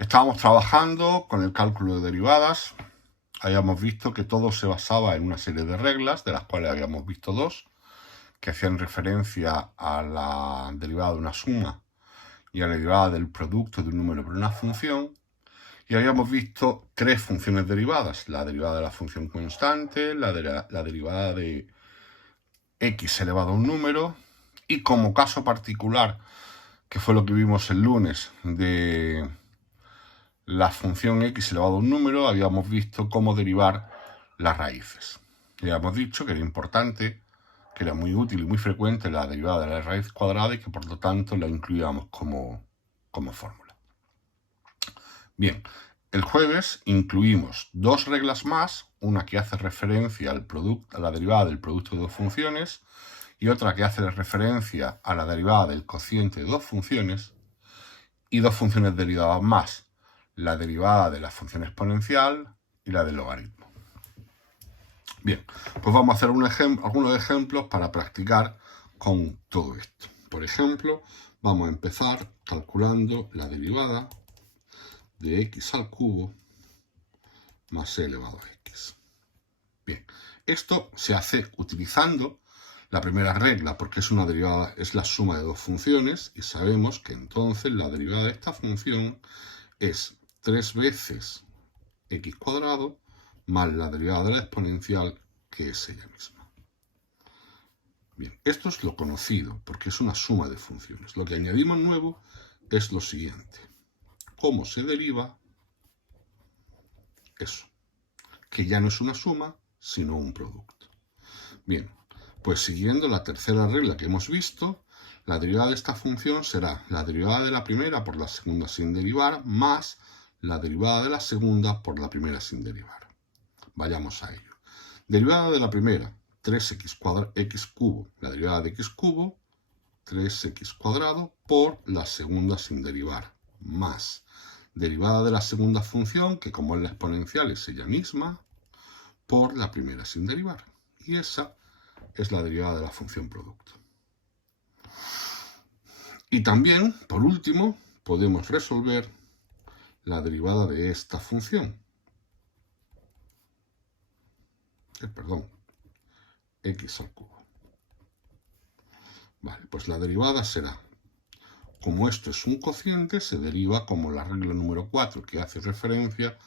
Estábamos trabajando con el cálculo de derivadas. Habíamos visto que todo se basaba en una serie de reglas, de las cuales habíamos visto dos, que hacían referencia a la derivada de una suma y a la derivada del producto de un número por una función. Y habíamos visto tres funciones derivadas: la derivada de la función constante, la derivada de x elevado a un número, y como caso particular, que fue lo que vimos el lunes, de la función x elevado a un número, habíamos visto cómo derivar las raíces. Ya hemos dicho que era importante, que era muy útil y muy frecuente la derivada de la raíz cuadrada y que por lo tanto la incluíamos como fórmula. Bien, el jueves incluimos dos reglas más, una que hace referencia a la derivada del producto de dos funciones y otra que hace referencia a la derivada del cociente de dos funciones, y dos funciones derivadas más: la derivada de la función exponencial y la del logaritmo. Bien, pues vamos a hacer algunos ejemplos para practicar con todo esto. Por ejemplo, vamos a empezar calculando la derivada de x al cubo más e elevado a x. Bien, esto se hace utilizando la primera regla, porque es una derivada, es la suma de dos funciones, y sabemos que entonces la derivada de esta función es 3 veces x cuadrado más la derivada de la exponencial, que es ella misma. Bien, esto es lo conocido, porque es una suma de funciones. Lo que añadimos nuevo es lo siguiente: cómo se deriva eso, que ya no es una suma, sino un producto. Bien, pues siguiendo la tercera regla que hemos visto, la derivada de esta función será la derivada de la primera por la segunda sin derivar más la derivada de la segunda por la primera sin derivar. Vayamos a ello. Derivada de la primera, 3x cubo, la derivada de x cubo, 3x cuadrado por la segunda sin derivar, más derivada de la segunda función, que como es la exponencial es ella misma, por la primera sin derivar. Y esa es la derivada de la función producto. Y también, por último, podemos resolver la derivada de esta función. X al cubo. Vale, pues la derivada será, como esto es un cociente, se deriva como la regla número 4, que hace referencia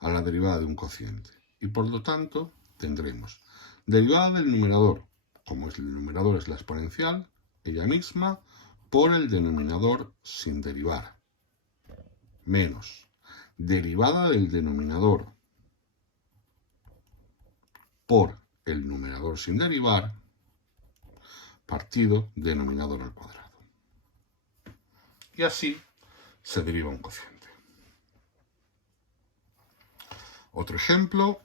a la derivada de un cociente. Y por lo tanto tendremos derivada del numerador, como el numerador es la exponencial, ella misma, por el denominador sin derivar, menos derivada del denominador por el numerador sin derivar, partido denominador al cuadrado. Y así se deriva un cociente. Otro ejemplo.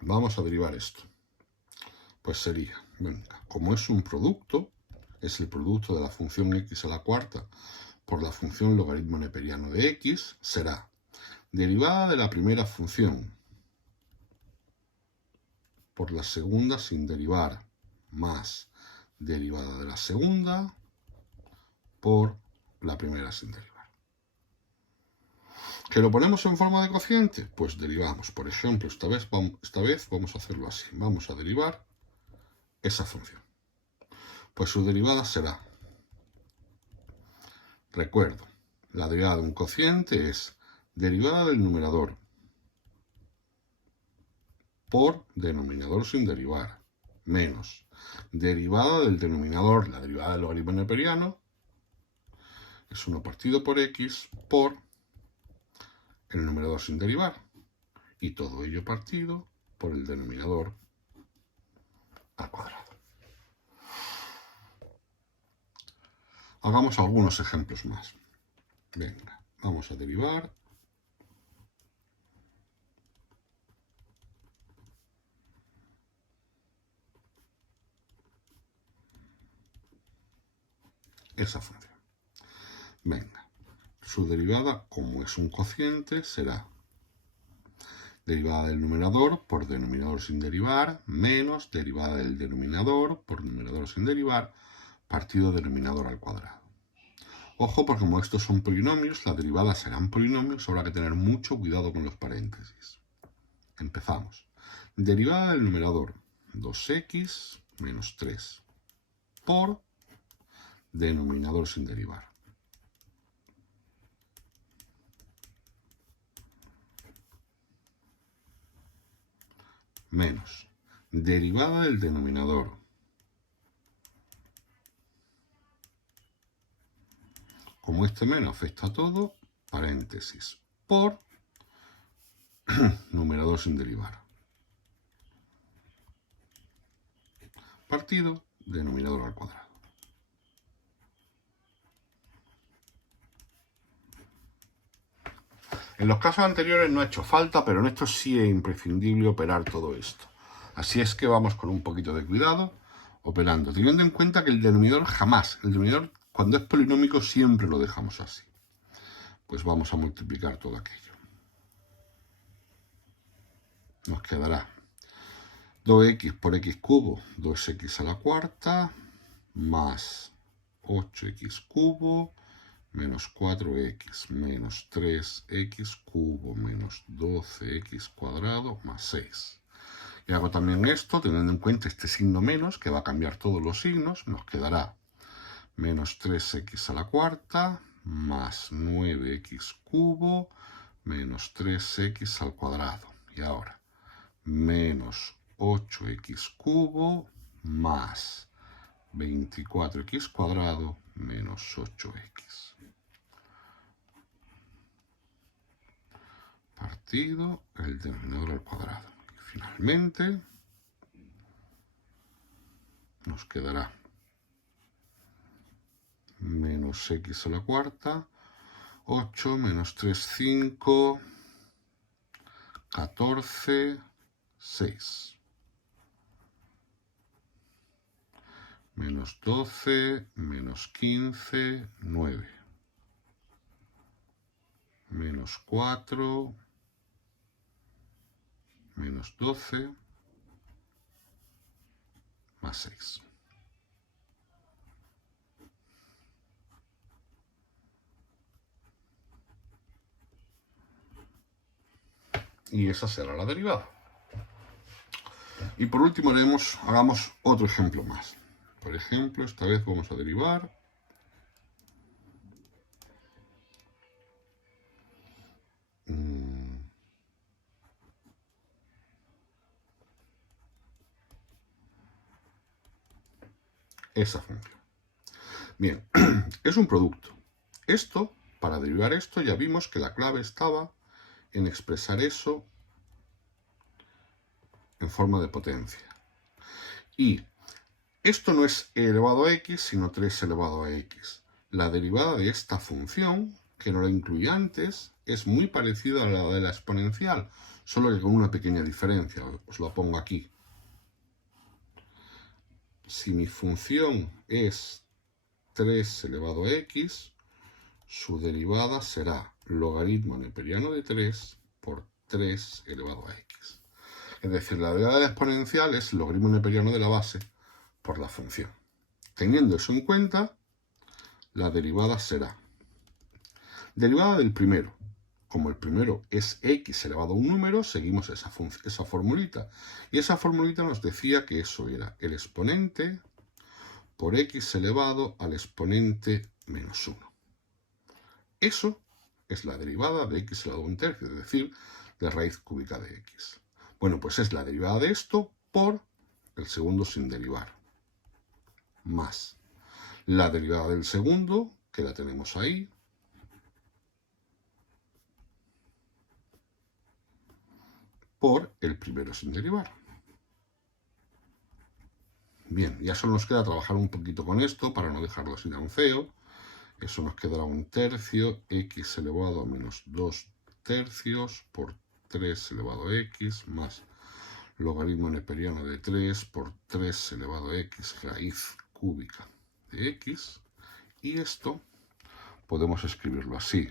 Vamos a derivar esto. Pues sería, venga, como es un producto, es el producto de la función x a la cuarta por la función logaritmo neperiano de x, será derivada de la primera función por la segunda sin derivar más derivada de la segunda por la primera sin derivar. ¿Que lo ponemos en forma de cociente? Pues derivamos. Por ejemplo, esta vez vamos a hacerlo así. Vamos a derivar esa función. Pues su derivada será, recuerdo, la derivada de un cociente es derivada del numerador por denominador sin derivar, menos derivada del denominador, la derivada del logaritmo neperiano, es 1 partido por x por el numerador sin derivar, y todo ello partido por el denominador al cuadrado. Hagamos algunos ejemplos más. Venga, vamos a derivar esa función. Venga, su derivada, como es un cociente, será derivada del numerador por denominador sin derivar, menos derivada del denominador por numerador sin derivar, partido denominador al cuadrado. Ojo, porque como estos son polinomios, las derivadas serán polinomios, habrá que tener mucho cuidado con los paréntesis. Empezamos. Derivada del numerador, 2x menos 3 por denominador sin derivar. Menos derivada del denominador, como este menos afecta a todo, paréntesis, por numerador sin derivar. Partido denominador al cuadrado. En los casos anteriores no ha hecho falta, pero en estos sí es imprescindible operar todo esto. Así es que vamos con un poquito de cuidado, operando, teniendo en cuenta que el denominador jamás, el denominador cuando es polinómico siempre lo dejamos así. Pues vamos a multiplicar todo aquello. Nos quedará 2x por x cubo, 2x a la cuarta, más 8x cubo, menos 4x, menos 3x cubo, menos 12x cuadrado, más 6. Y hago también esto, teniendo en cuenta este signo menos, que va a cambiar todos los signos, nos quedará menos 3x a la cuarta, más 9x cubo, menos 3x al cuadrado. Y ahora, menos 8x cubo, más 24x cuadrado, menos 8x. Partido el denominador al cuadrado. Y finalmente nos quedará menos x a la cuarta, 8 menos 3, 5, 14, 6. Menos 12, menos 15, 9. Menos 4, menos 12, más 6. Y esa será la derivada. Y por último hagamos otro ejemplo más. Por ejemplo, esta vez vamos a derivar esa función. Bien, es un producto. Esto, para derivar esto, ya vimos que la clave estaba en expresar eso en forma de potencia. Y esto no es e elevado a x, sino 3 elevado a x. La derivada de esta función, que no la incluí antes, es muy parecida a la de la exponencial, solo que con una pequeña diferencia. Os la pongo aquí. Si mi función es 3 elevado a x, su derivada será logaritmo neperiano de 3 por 3 elevado a x. Es decir, la derivada de la exponencial es logaritmo neperiano de la base por la función. Teniendo eso en cuenta, la derivada será derivada del primero. Como el primero es x elevado a un número, seguimos esa formulita. Y esa formulita nos decía que eso era el exponente por x elevado al exponente menos 1. Eso es la derivada de x elevado a un tercio, es decir, de raíz cúbica de x. Bueno, pues es la derivada de esto por el segundo sin derivar, más la derivada del segundo, que la tenemos ahí, por el primero sin derivar. Bien, ya solo nos queda trabajar un poquito con esto para no dejarlo así tan feo. Eso nos quedará un tercio, x elevado a menos 2 tercios por 3 elevado a x, más logaritmo neperiano de 3 por 3 elevado a x raíz cúbica de x. Y esto podemos escribirlo así.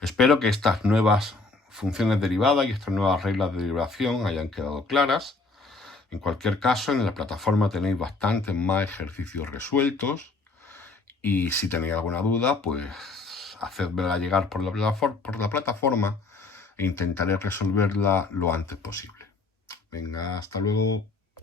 Espero que estas nuevas funciones derivadas y estas nuevas reglas de derivación hayan quedado claras. En cualquier caso, en la plataforma tenéis bastantes más ejercicios resueltos y si tenéis alguna duda, pues hacedmela llegar por la plataforma e intentaré resolverla lo antes posible. Venga, hasta luego.